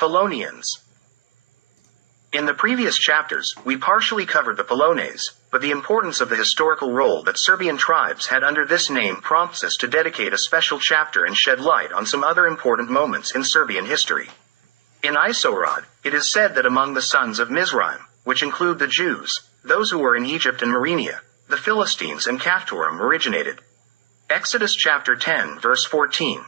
Pelonians. In the previous chapters, we partially covered the Pelonese, but the importance of the historical role that Serbian tribes had under this name prompts us to dedicate a special chapter and shed light on some other important moments in Serbian history. In Isorod, it is said that among the sons of Mizraim, which include the Jews, those who were in Egypt and Myrenia, the Philistines and Caphtorim originated. Exodus chapter 10 verse 14.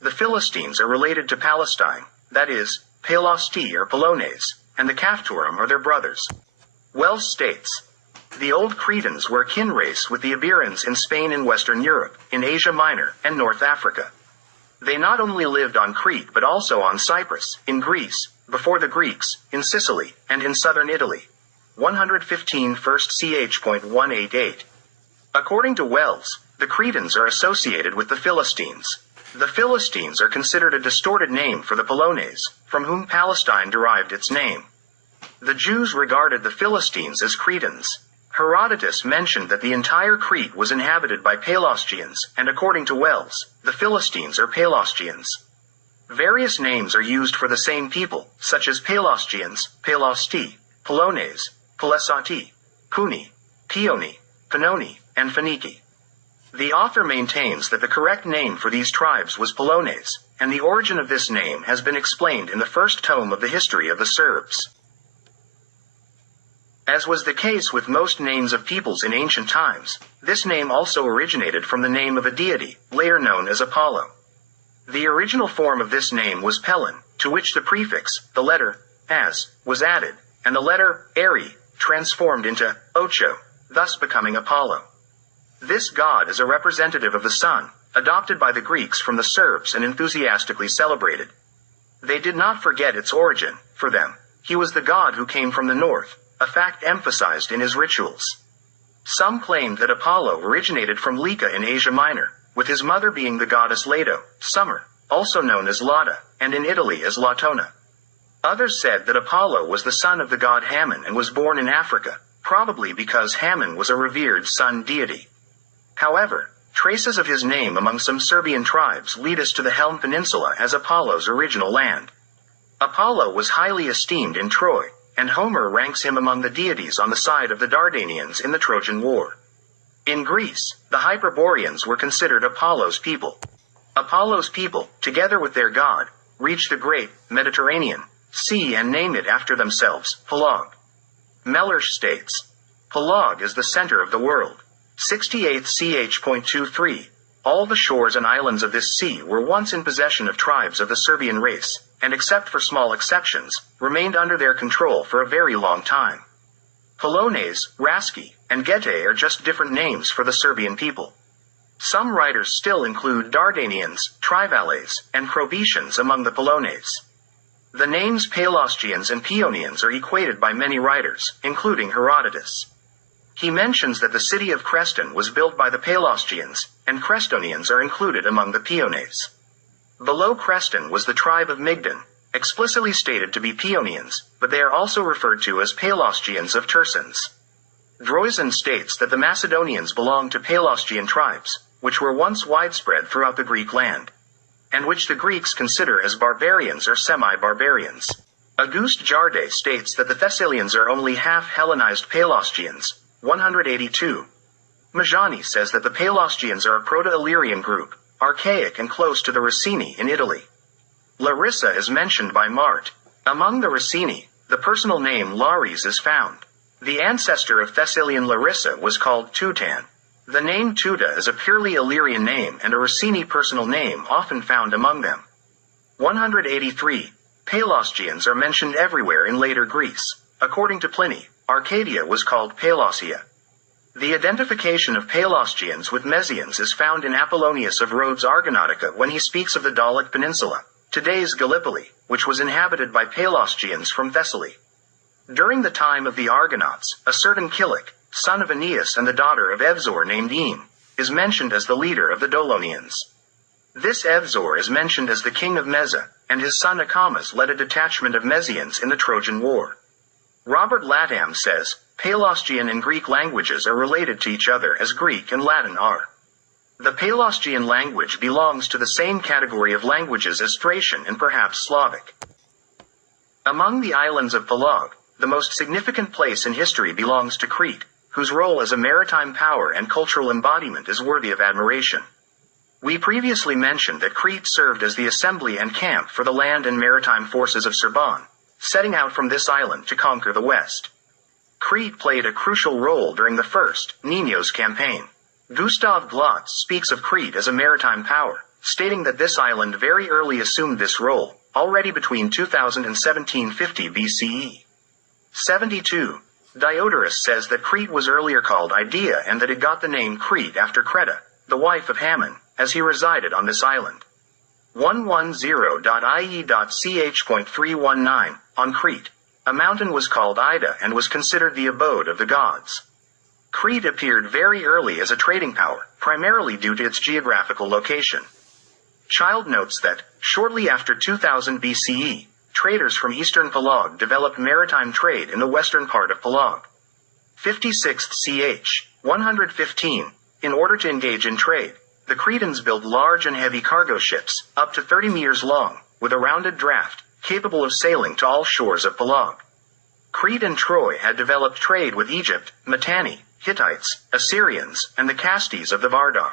The Philistines are related to Palestine, that is, Pelosti or Pelonese, and the Caphtorim are their brothers. Wells states, the Old Cretans were kin race with the Iberians in Spain and Western Europe, in Asia Minor, and North Africa. They not only lived on Crete but also on Cyprus, in Greece, before the Greeks, in Sicily, and in southern Italy. 115 1st ch.188. According to Wells, the Cretans are associated with the Philistines. The Philistines are considered a distorted name for the Pelonese, from whom Palestine derived its name. The Jews regarded the Philistines as Cretans. Herodotus mentioned that the entire Crete was inhabited by Pelasgians, and according to Wells, the Philistines are Pelasgians. Various names are used for the same people, such as Pelasgians, Pelasti, Pelonese, Pelesati, Puni, Peoni, Panoni, and Phoeniki. The author maintains that the correct name for these tribes was Pelonese, and the origin of this name has been explained in the first tome of the history of the Serbs. As was the case with most names of peoples in ancient times, this name also originated from the name of a deity, later known as Apollo. The original form of this name was Pelon, to which the prefix, the letter, as, was added, and the letter, Eri, transformed into, Ocho, thus becoming Apollo. This god is a representative of the sun, adopted by the Greeks from the Serbs and enthusiastically celebrated. They did not forget its origin. For them, he was the god who came from the north, a fact emphasized in his rituals. Some claimed that Apollo originated from Lika in Asia Minor, with his mother being the goddess Leto, summer, also known as Lada, and in Italy as Latona. Others said that Apollo was the son of the god Hammon and was born in Africa, probably because Hammon was a revered sun deity. However, traces of his name among some Serbian tribes lead us to the Helm Peninsula as Apollo's original land. Apollo was highly esteemed in Troy, and Homer ranks him among the deities on the side of the Dardanians in the Trojan War. In Greece, the Hyperboreans were considered Apollo's people. Apollo's people, together with their god, reached the great Mediterranean Sea and named it after themselves, Pelag. Mellersh states, Pelag is the center of the world. 68 ch.23. All the shores and islands of this sea were once in possession of tribes of the Serbian race, and except for small exceptions, remained under their control for a very long time. Pelonese, Raski, and Getae are just different names for the Serbian people. Some writers still include Dardanians, Trivales, and Krobetians among the Pelonese. The names Pelasgians and Peonians are equated by many writers, including Herodotus. He mentions that the city of Creston was built by the Pelasgians, and Crestonians are included among the Peones. Below Creston was the tribe of Migdon, explicitly stated to be Peonians, but they are also referred to as Pelasgians of Tersans. Droysen states that the Macedonians belonged to Pelasgian tribes, which were once widespread throughout the Greek land, and which the Greeks consider as barbarians or semi-barbarians. Auguste Jardet states that the Thessalians are only half-Hellenized Pelasgians, 182. Majani says that the Pelasgians are a Proto-Illyrian group, archaic and close to the Racini in Italy. Larissa is mentioned by Mart. Among the Racini, the personal name Lares is found. The ancestor of Thessalian Larissa was called Teutan. The name Teuta is a purely Illyrian name and a Racini personal name often found among them. 183. Pelasgians are mentioned everywhere in later Greece. According to Pliny, Arcadia was called Pelasgia. The identification of Pelasgians with Mesians is found in Apollonius of Rhodes' Argonautica when he speaks of the Daulic Peninsula, today's Gallipoli, which was inhabited by Pelasgians from Thessaly. During the time of the Argonauts, a certain Kilic, son of Aeneas and the daughter of Evzor named Eam, is mentioned as the leader of the Dolonians. This Evzor is mentioned as the king of Meza, and his son Acamas led a detachment of Mesians in the Trojan War. Robert Latham says, Pelasgian and Greek languages are related to each other as Greek and Latin are. The Pelasgian language belongs to the same category of languages as Thracian and perhaps Slavic. Among the islands of Pelog, the most significant place in history belongs to Crete, whose role as a maritime power and cultural embodiment is worthy of admiration. We previously mentioned that Crete served as the assembly and camp for the land and maritime forces of Serbon, setting out from this island to conquer the West. Crete played a crucial role during the First Niños campaign. Gustav Glotz speaks of Crete as a maritime power, stating that this island very early assumed this role, already between 2000 and 1750 BCE. 72. Diodorus says that Crete was earlier called Idea and that it got the name Crete after Creta, the wife of Hammon, as he resided on this island. 110.ie.ch.319, on Crete. A mountain was called Ida and was considered the abode of the gods. Crete appeared very early as a trading power, primarily due to its geographical location. Child notes that, shortly after 2000 BCE, traders from eastern Pelog developed maritime trade in the western part of Pelog. 56th ch. 115. In order to engage in trade, the Cretans built large and heavy cargo ships, up to 30 meters long, with a rounded draft, capable of sailing to all shores of Pelog. Crete and Troy had developed trade with Egypt, Mitanni, Hittites, Assyrians, and the Castes of the Vardar.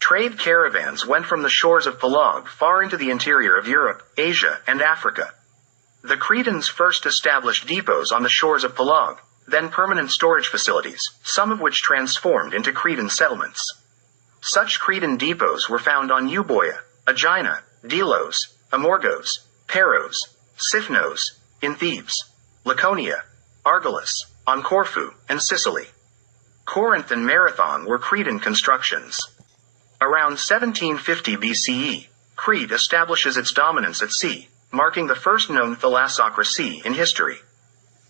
Trade caravans went from the shores of Pelog far into the interior of Europe, Asia, and Africa. The Cretans first established depots on the shores of Pelog, then permanent storage facilities, some of which transformed into Cretan settlements. Such Cretan depots were found on Euboea, Aegina, Delos, Amorgos, Paros, Sifnos, in Thebes, Laconia, Argolis, on Corfu, and Sicily. Corinth and Marathon were Cretan constructions. Around 1750 BCE, Crete establishes its dominance at sea, marking the first known thalassocracy in history.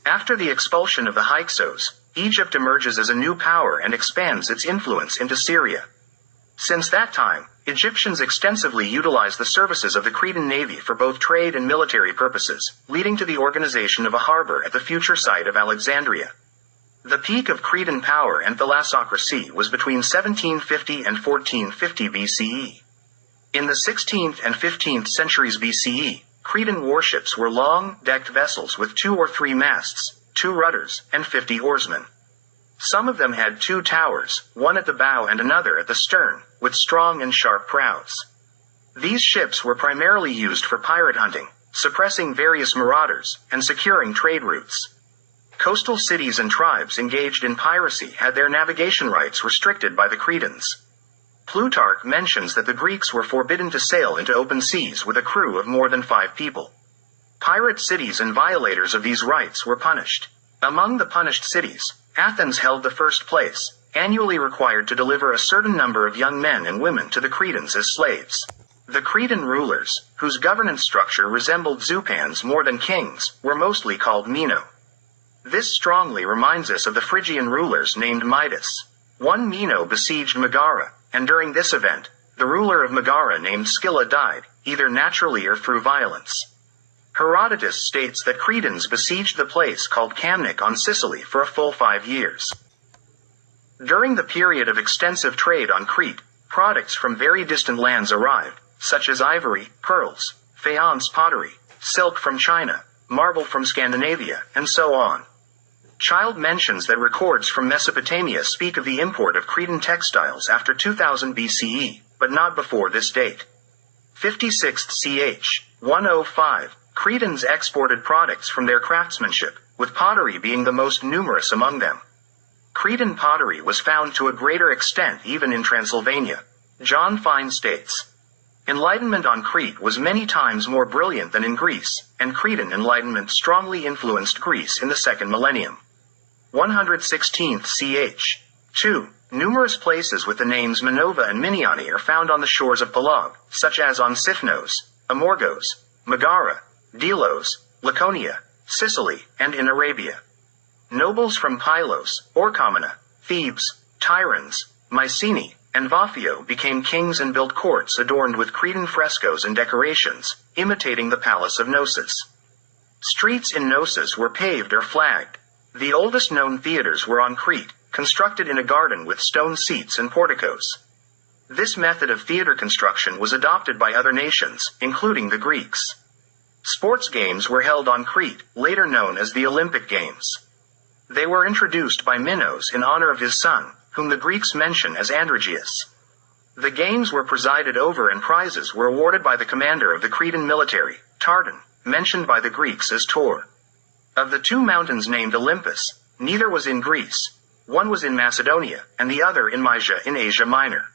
After the expulsion of the Hyksos, Egypt emerges as a new power and expands its influence into Syria. Since that time, Egyptians extensively utilized the services of the Cretan navy for both trade and military purposes, leading to the organization of a harbor at the future site of Alexandria. The peak of Cretan power and thalassocracy was between 1750 and 1450 BCE. In the 16th and 15th centuries BCE, Cretan warships were long, decked vessels with 2 or 3 masts, 2 rudders, and 50 oarsmen. Some of them had 2 towers, one at the bow and another at the stern, with strong and sharp prows. These ships were primarily used for pirate hunting, suppressing various marauders, and securing trade routes. Coastal cities and tribes engaged in piracy had their navigation rights restricted by the Cretans. Plutarch mentions that the Greeks were forbidden to sail into open seas with a crew of more than 5 people. Pirate cities and violators of these rights were punished. Among the punished cities, Athens held the first place, annually required to deliver a certain number of young men and women to the Cretans as slaves. The Cretan rulers, whose governance structure resembled Zupan's more than kings, were mostly called Mino. This strongly reminds us of the Phrygian rulers named Midas. One Mino besieged Megara, and during this event, the ruler of Megara named Scylla died, either naturally or through violence. Herodotus states that Cretans besieged the place called Kamnik on Sicily for a full 5 years. During the period of extensive trade on Crete, products from very distant lands arrived, such as ivory, pearls, faience pottery, silk from China, marble from Scandinavia, and so on. Child mentions that records from Mesopotamia speak of the import of Cretan textiles after 2000 BCE, but not before this date. 56th ch. 105, Cretans exported products from their craftsmanship, with pottery being the most numerous among them. Cretan pottery was found to a greater extent even in Transylvania. John Fine states, "Enlightenment on Crete was many times more brilliant than in Greece, and Cretan enlightenment strongly influenced Greece in the 2nd millennium." 116th ch. 2. Numerous places with the names Minova and Miniani are found on the shores of Pelog, such as on Sifnos, Amorgos, Megara, Delos, Laconia, Sicily, and in Arabia. Nobles from Pylos, Orchomena, Thebes, Tiryns, Mycenae, and Vaphio became kings and built courts adorned with Cretan frescoes and decorations, imitating the palace of Knossos. Streets in Knossos were paved or flagged. The oldest known theaters were on Crete, constructed in a garden with stone seats and porticos. This method of theater construction was adopted by other nations, including the Greeks. Sports games were held on Crete, later known as the Olympic Games. They were introduced by Minos in honor of his son, whom the Greeks mention as Androgeus. The games were presided over and prizes were awarded by the commander of the Cretan military, Tardan, mentioned by the Greeks as Tor. Of the two mountains named Olympus, neither was in Greece. One was in Macedonia, and the other in Mysia in Asia Minor.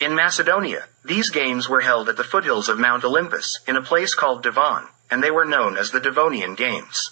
In Macedonia, these games were held at the foothills of Mount Olympus, in a place called Jovan, and they were known as the Devonian Games.